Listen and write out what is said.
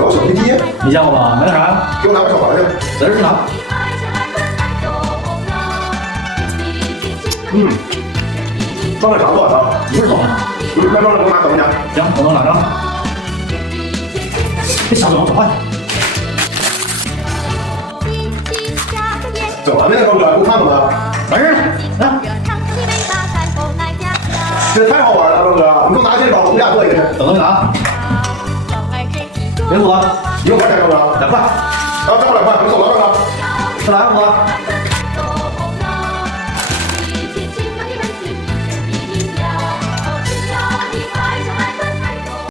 小小飞机，你见过吗？买的啥？给我拿个小玩意儿。在这是哪？装点啥做的？不是装的。来装了，给我拿等一下。行，我能拿上。这小子快！整完没，高哥？不看了吗？完事了，来。这太好玩了，高哥！你给我拿这包，我们俩做一个。等着你拿。给我一个块钱，高哥。2块。啊，再给我2块，我走了，高哥。再来，我。